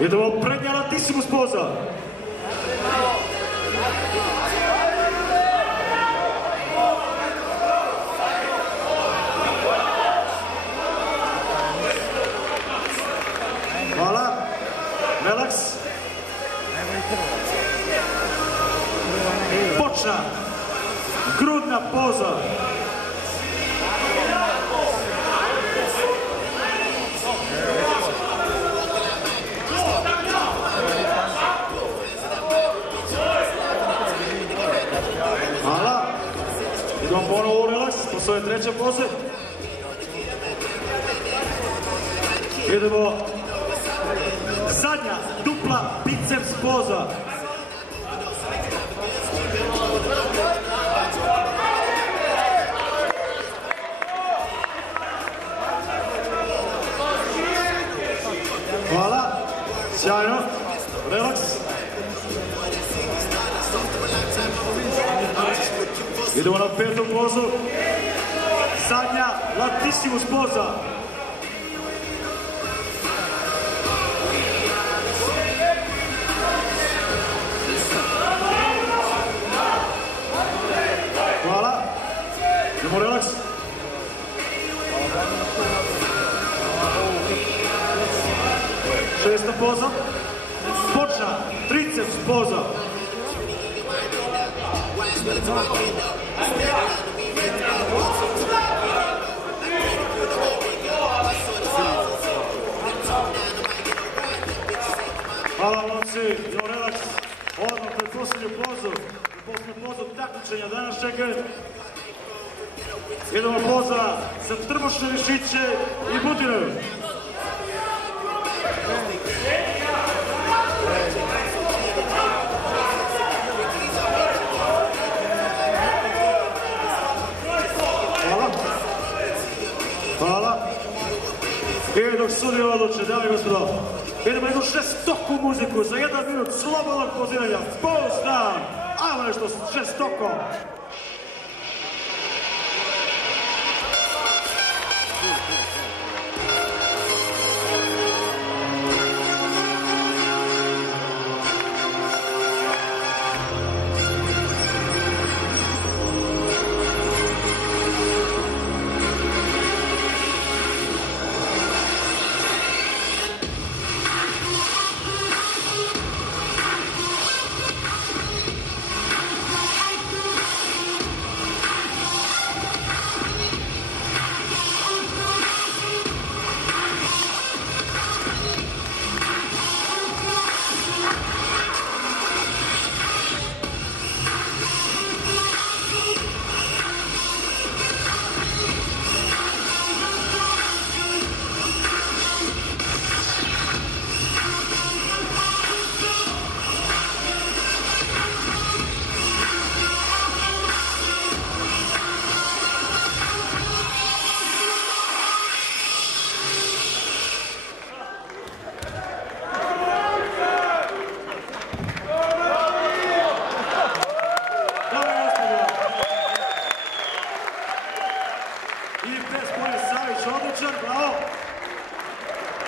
Idemo prednja latissimus poza. Hvala. Relax. Počna. Grudna poza. Hvala. Idemo ponovo u relaks, posle treće poze. Idemo zadnja dupla biceps poza. Hvala. Sjajno. Relaks. Idemo na petu pozu. Zadnja latissimus poza. Hvala. Idemo relaks. Šesta poza. Počna triceps poza. Hvala momci, idemo relaks. Odmah pred posljednju pozu. Posljednju pozu takmičenja danas čekaj. Idemo poza za trbušne mišiće i butine. Hvala. I dok sudije odluče, dame i gospodo, idemo jednu žestoku muziku za 1 minut slobodnog pozivanja. Pose down. Ajmo nešto žestoko.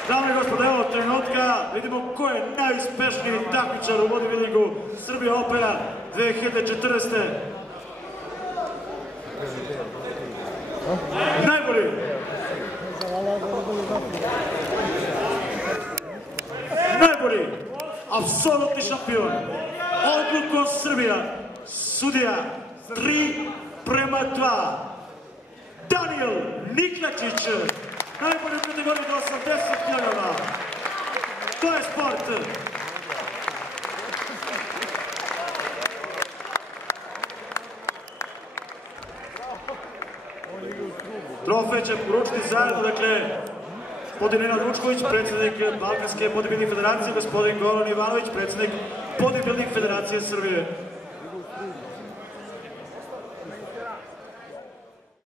Dame i gospodo, evo trenutka, vidimo ko je najuspešniji takmičar u bodybuildingu Srbija Opera 2014. Najbolji! Najbolji! Apsolutni šampion! Odlukom Srbija, sudija 3:2. Daniel Niklačić! Najbolji u kategoriji do 80 kg. To je sport. Trofej će poručiti zajedno, dakle, gospodin Nenad Vučković, predsjednik Balkanske bodybuilding federacije, gospodin Goran Ivanović, predsjednik bodybuilding federacije Srbije.